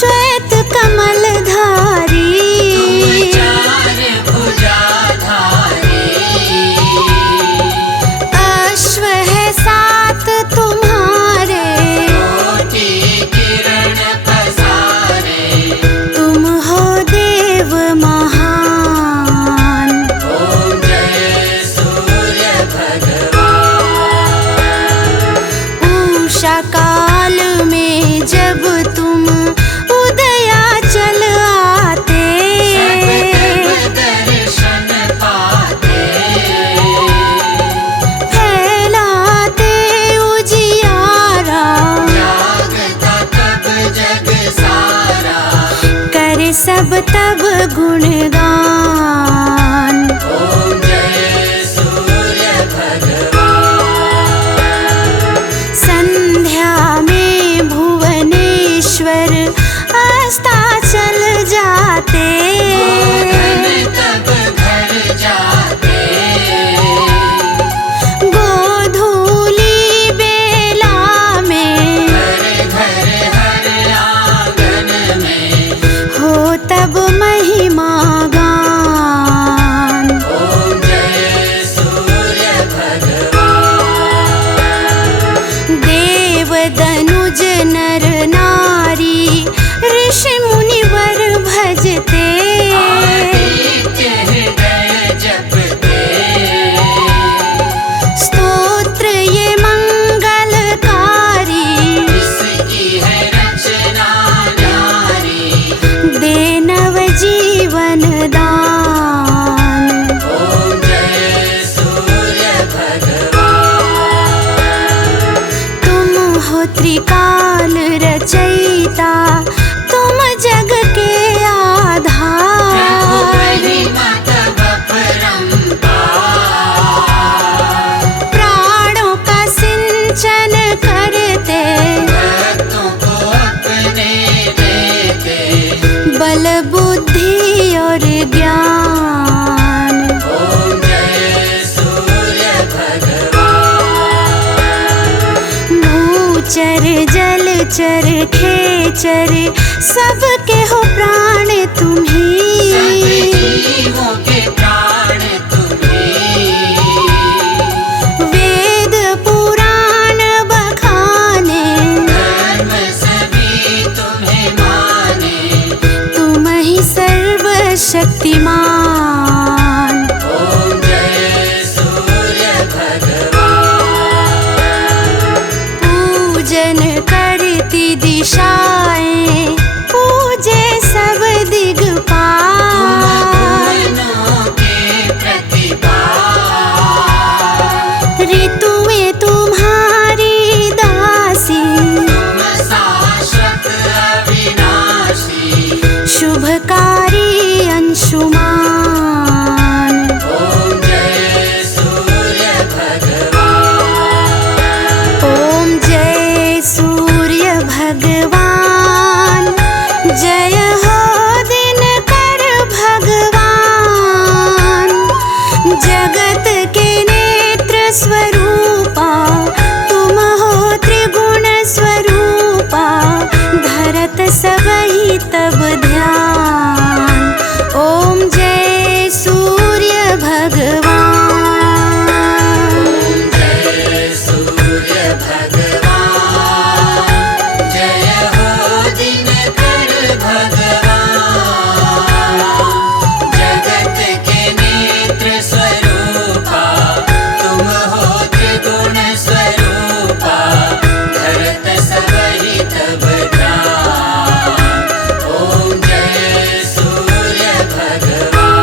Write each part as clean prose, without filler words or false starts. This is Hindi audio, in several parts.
श्वेत कमलधारी, चार भुजाधारी। अश्व है सात तुम्हारे, कोटि किरण पसारे। तुम हो देव महान। ओम जय सूर्य भगवान। उषा काल में जब तुम उदयाचल आते, सब दर्शन पाते। फैलाते उजियारा, जागता तब जग सारा। करे सब तब गुणगान। ओम जय सूर्य भगवान। संध्या में भुवनेश्वर अस्ताचल जाते, गोधन तब घर जाते। गोधूली बेला में घर घर हर आंगन में। हो तब महिमा गान। ओम जय सूर्य भगवान। देव दनुज नर नारी ऋषि मुनिवर भजते, आदित्य हृदय जपते। स्तोत्र ये मंगलकारी, इसकी है रचना न्यारी। दे नव जीवन दान। ओम जय सूर्य भगवान। तुम हो त्रिकाल रचयिता, तुम जग के आधार। महिमा तब परम्पार। प्राणों का सिंचन करते, भक्तों को अपने देते। बल बुद्धि और ज्ञान। ओम जय सूर्य भगवान। भूचर जलचर खेचर सबके हो प्राण सब तुम्ही, जीवों के प्राण तुम्हीं। वेद पुराण बखाने, धर्म सभी तुम्हें माने। तुम ही सर्वशक्तिमान। ओम जय सूर्य भगवान। पूजन करती दिशाएं, पूजे सब दिगपाल। भुवनों के प्रतिपाल। ऋतुएं तुम्हारी दासी, तुम शाश्वत अविनाशी। शुभकारी अंशुमान। ओम जय सूर्य भगवान। ओम जय सूर्य भगवान। जय हो दिनकर भगवान। जगत के नेत्र स्वरूपा, तुम हो त्रिगुण स्वरूपा। धरत सबहि तब ध्यान। ओम जय सूर्य भगवान। ओम जय सूर्य भगवान। जय हो दिनकर भगवान। जगत के नेत्र स्वरूपा, तुम हो त्रिगुण स्वरूपा। धरत सबहि तब ध्यान। ओम जय सूर्य भगवान।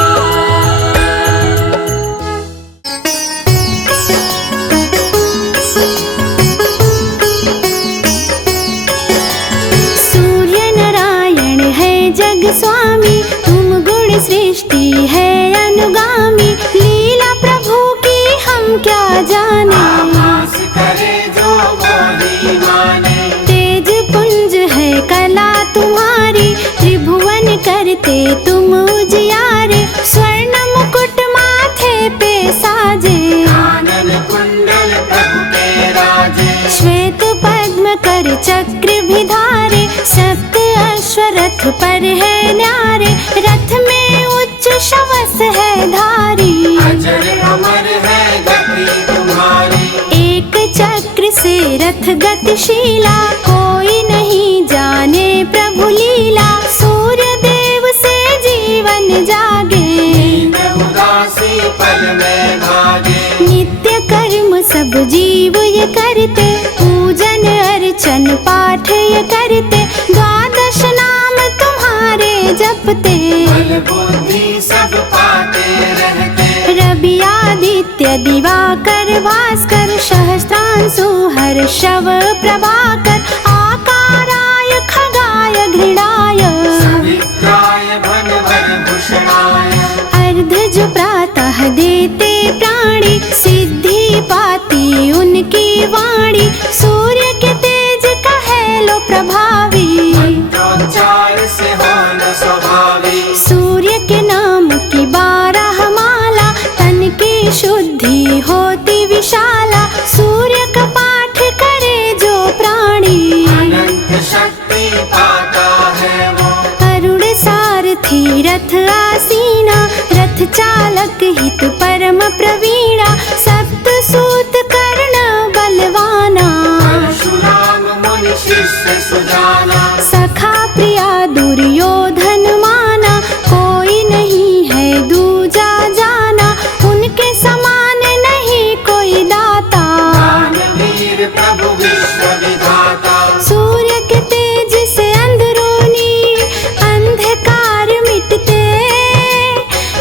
सूर्य नारायण है जग स्वामी, तुम गुण सृष्टि है अनुगामी। लीला प्रभु की हम क्या जाने, आभास करे जो मोहि माने। तेज पुंज है कला तुम्हारी, त्रिभुवन करते तुम उजियारे। स्वर्ण मुकुट माथे पे साजे, कानन कुंडल प्रभु के राजे। श्वेत पद्म कर चक्र भी धारे। सप्त अश्वर रथ पर है न्यारे, रथ में उच्च शवस है धारी। अजर अमर है गति तुम्हारी, एक चक्र से रथ गतिशीला, कोई नहीं जाने प्रभु लीला। सूर्य देव से जीवन जागे, नींद उदासी पल में भागे। नित्य कर्म सब जीव ये करते, पूजन अर्चन पाठ ये करते। द्वादश नाम तुम्हारे जपते, बल बुद्धि सब पाते रहते। रवि आदित्य दिवाकर भास्कर, सहस्त्रांशु हर्षव प्रभाकर। आकाराय खगाय घृणाय, सवित्राय भनवर भूषणाय। अर्धज प्रातः देते प्राणी, सिद्धि पाती उनकी वाणी। सूर्य के तेज कहे लो प्रभावी, मंत्रोच्चार से हो न स्वभावी। सूर्य के नाम की 12 माला, तन की शुद्धि होती विशाला। सूर्य का पाठ करे जो प्राणी, अनंत शक्ति पाता है वो। अरुण सारथी रथ आसीना, रथ चालक हित परम प्रवीणा। सप्त सूत कर्ण बलवाना, परशुराम मुनि शिष्य सुजाना। सखा प्रिया दुर्योधन माना, कोई नहीं है दूजा जाना। उनके समान नहीं कोई दाता, दानवीर प्रभु विश्व विधाता। सूर्य के तेज से अंदरूनी अंधकार मिटते,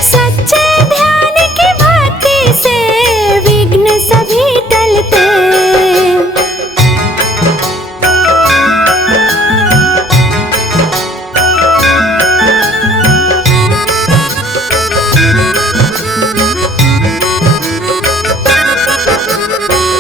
सच्चे ध्यान की भक्ति से विघ्न सभी टलते।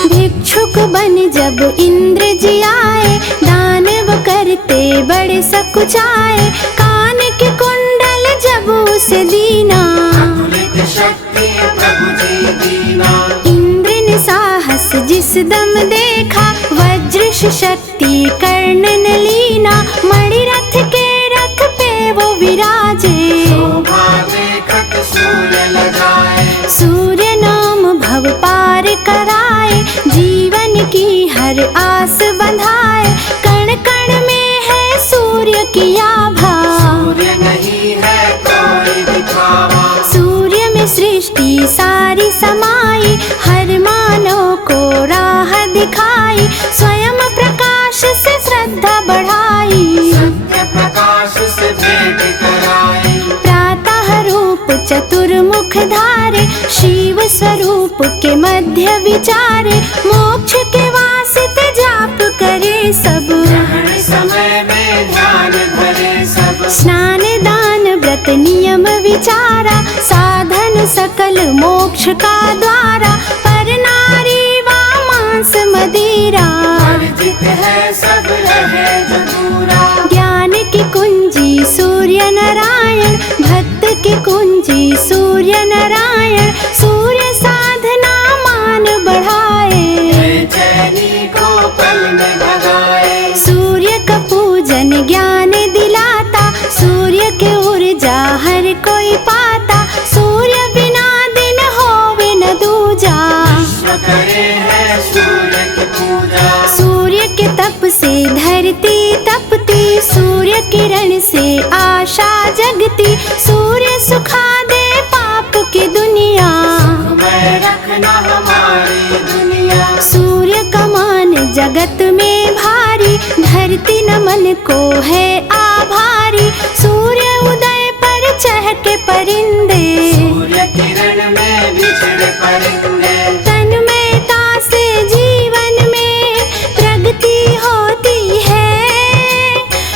भिक्षुक बन जब इंद्र जी आए, दानव करते बड़े सकुचाए। कान के कुंडल जब उसे दीना, अतुलित शक्ति प्रभु जी दीना। इंद्र ने साहस जिस दम देखा, वज्र शक्ति कर्ण ने लीना। मणि रथ के रथ पे वो विराजे, शोभा देखत सूर्य लगाए। सूर्य नाम भव पार कराए, जीवन की हर आस बंधाए। कण कण में है सूर्य की आभा, सूर्य नहीं है कोई दिखावा। सूर्य में सृष्टि सारी समाई, हर मानव को राह दिखाई। स्वयं प्रकाश से श्रद्धा बढ़ाई, सत्य प्रकाश से भेंट कराई। प्रातः रूप चतुर्मुख धारे, शिव स्वरूप के मध्य विचारे। मोक्ष के वास्ते जाप करे सब, ग्रहण समय में ध्यान धरे सब। स्नान दान व्रत नियम विचारा, साधन सकल मोक्ष का द्वारा। पर नारी वा मांस मदिरा, वर्जित है सब रहे जो दूरा। ज्ञान की कुंजी सूर्य नारायण, भक्त की कुंजी सूर्य नारायण। सूर्य साधना मान बढ़ाए, बेचैनी को पल में भगाए। सूर्य का पूजन ज्ञान दिलाता, सूर्य के ऊर्जा हर कोई पाता। सूर्य बिना दिन होवे न दूजा, विश्व करे है सूर्य की पूजा। सूर्य के तप से धरती तपती, सूर्य किरण से आशा जगती। सूर्य सुखा दे पाप की दुनिया, सुखमय रखना हमारी दुनिया। सूर्य का मान जगत में भारी, धरती नमन को है आभारी। सूर्य उदय पर चहके परिंदे, सूर्य किरण में बिछड़े परिंदे। तन्मयता से जीवन में प्रगति होती है।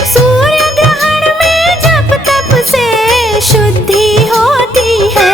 सूर्य ग्रहण में जप तप से शुद्धि होती है।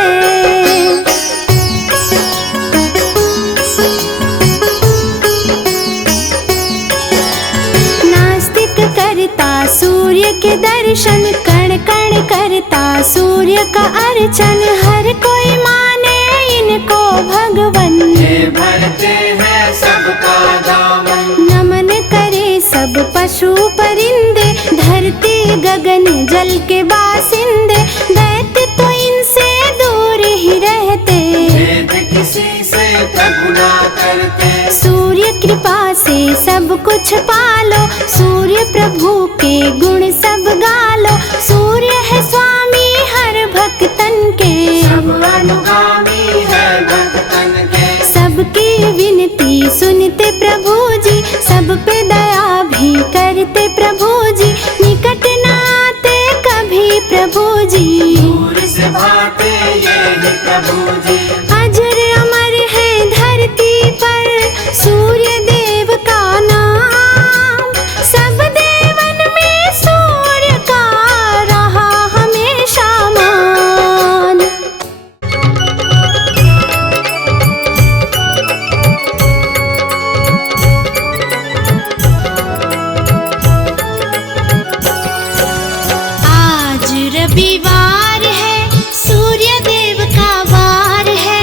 नास्तिक करता सूर्य के दर्शन, कण कण करता सूर्य का अर्चन। हर कोई माने इनको भगवन, ये भरते हैं सबका दामन। नमन करे सब पशु परिंदे। धरती गगन जल के बासिंदे, दैत्य तो इनसे दूर ही रहते। भेद किसी से प्रभु ना करते। सूर्य कृपा से सब कुछ पालो, सूर्य प्रभु के गुण सब गालो। सूर्य है स्वामी हर भक्तन के, सब अनुगामी है भक्तन के। सबकी विनती सुनते प्रभु जी, सब पे दया भी करते प्रभु जी। निकट न आते कभी प्रभु जी, दूर से भाते ये ही प्रभु जी। अजर अमर है धरती पर सूर्य देव का नाम। सब देवन में सूर्य का रहा हमेशा मान। आज रविवार है, सूर्य देव का वार है।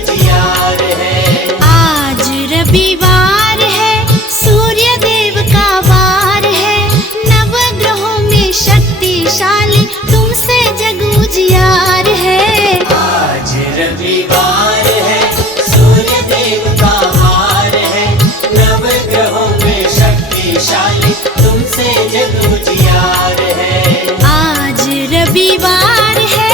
उजियार है। आज रविवार है, सूर्य देव का वार है, नवग्रहों में शक्तिशाली तुमसे जग उजियार है। आज रविवार है, सूर्य देव का वार है, नवग्रहों में शक्तिशाली तुमसे जग उजियार है। आज रविवार है।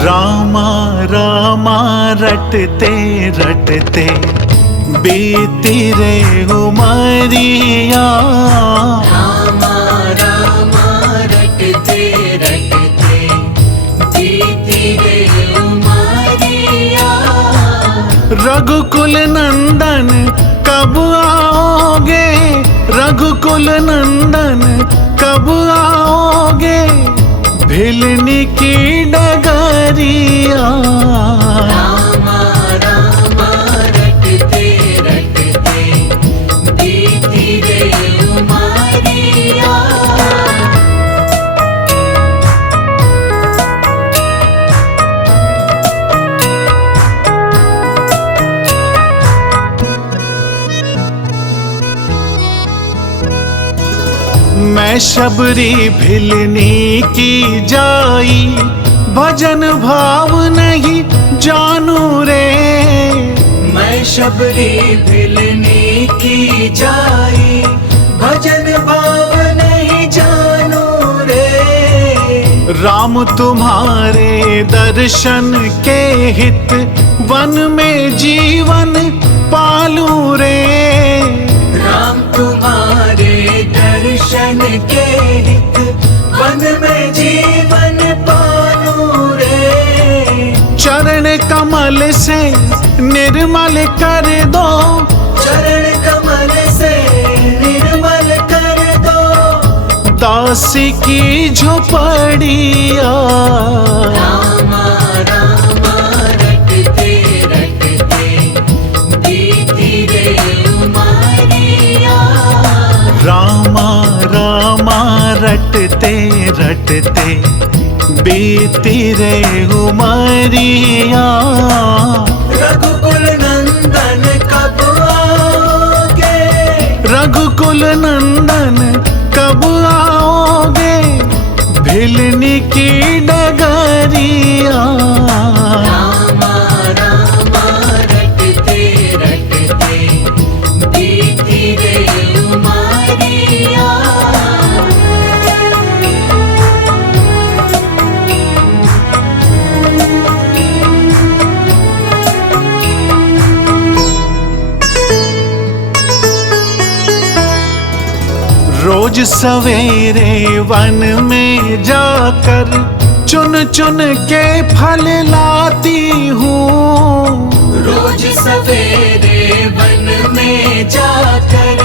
रामा रामा रटते रटते बीती रे उमरिया। रामा रामा रटते रटते बीती रे उमरिया। रघुकुल नंदन कब आओगे, रघुकुल नंदन कब आओगे, भिलनी की डगरिया। रामा रामा रटते रटते बीती रे उमरिया। मैं शबरी भिलनी की जाई, भजन भाव नहीं जानू रे। मैं शबरी भिलनी की जाई, भजन भाव नहीं जानू रे। राम तुम्हारे दर्शन के हित, वन में जीवन पालू रे। राम तुम्हारे दर्शन के हित, वन में जीवन पालू रे। चरण कमल से निर्मल कर दो, चरण कमल से निर्मल कर दो, दासी की झोपड़िया। रामा रामा रटते रटते बीती रे उमरिया। रामा रामा रटते रटते बीती रे उमरिया। रघुकुल नंदन कब आओगे, रघुकुल नंदन कब आओगे, भिलनी की डगरिया। रामा रामा रटते रटते बीती रे उमरिया। रोज सवेरे वन में जाकर चुन चुन के फल लाती हूँ। रोज सवेरे वन में जाकर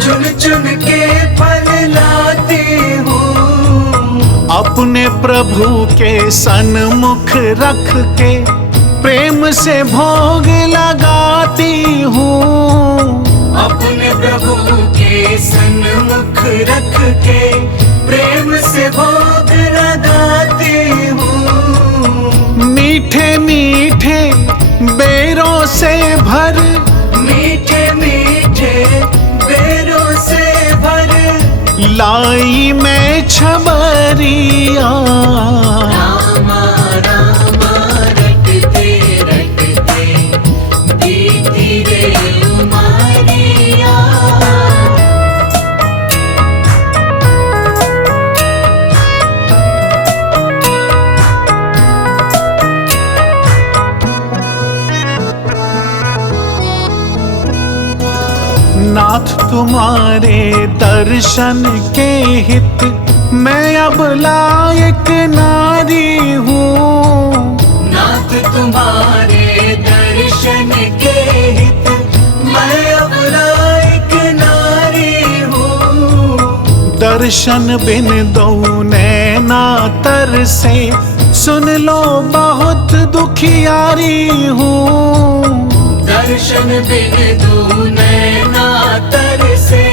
चुन चुन के फल लाती हूँ। अपने प्रभु के सन्मुख रख के प्रेम से भोग लगाती हूँ। अपने प्रभु के सन्मुख रख के प्रेम से भोग लगाती हूँ। मीठे मीठे बेरों से भर, मीठे मीठे बेरों से भर, लाई मैं छबरिया। रामा रामा रटते रटते बीती रे उमरिया। नाथ तुम्हारे दर्शन के हित, मैं अब लायक नारी हूँ। नाथ तुम्हारे दर्शन के हित, मैं अब लायक नारी हूँ। दर्शन बिन दो नैना तरसे, सुन लो बहुत दुखियारी हूँ। दर्शन बिन दो नैना तरसे,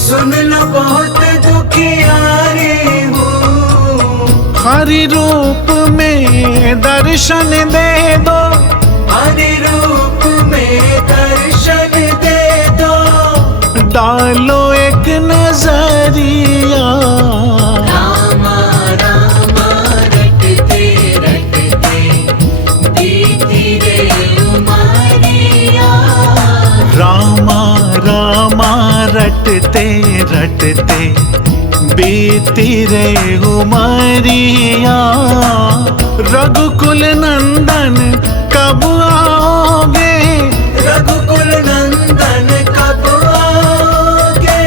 सुन लो बहुत दुखियारी हूँ। हरि रूप में दर्शन दे दो, हरि रूप में दर्शन दे दो। डालो एक नजरिया, रामा रामा रटते रटते बीती रे उमरिया। रामा रामा रटते रटते बीती रे उमरिया। रघुकुल नंदन कब आओगे, रघुकुल नंदन कब आओगे।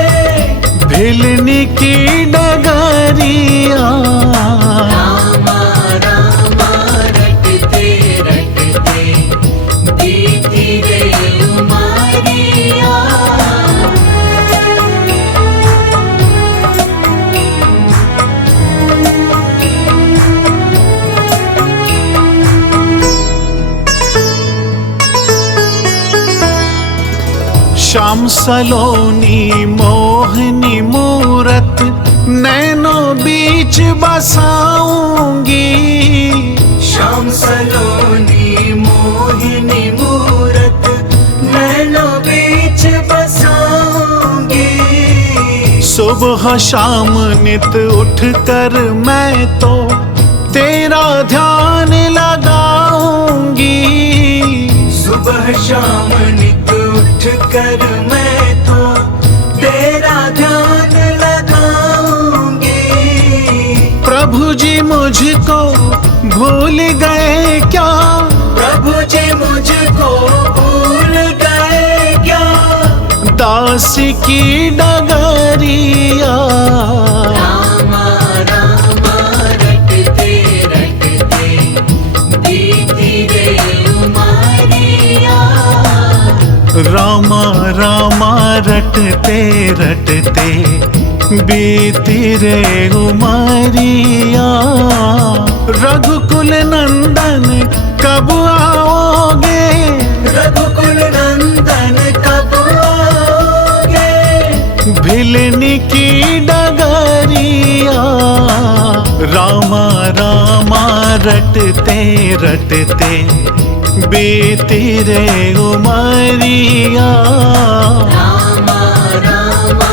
भिलनी की डगरिया, रामा रामा रटते रटते बीती रे उमरिया। श्याम सलोनी मोहनी मूरत, नैनों बीच बसाऊंगी। श्याम सलोनी मोहिनी मूरत, नैनों बीच बसाऊंगी। सुबह शाम नित उठ कर मैं तो तेरा ध्यान लगाऊंगी। सुबह शाम नित उठ कर मैं तो तेरा ध्यान लगाऊंगी। प्रभु जी मुझको भूल गए क्या, प्रभु जी मुझको भूल गए क्या। दास की डगरिया, रामा रामा रटते रटते बीती रे उमरिया। रामा रामा रटते रटते बीती रे उमरिया। रघुकुल नंदन कब आओगे, रघुकुल नंदन कब आओगे। भिलनी की डगरिया। रामा रामा रटते रटते बीती रे उमरिया। रामा रामा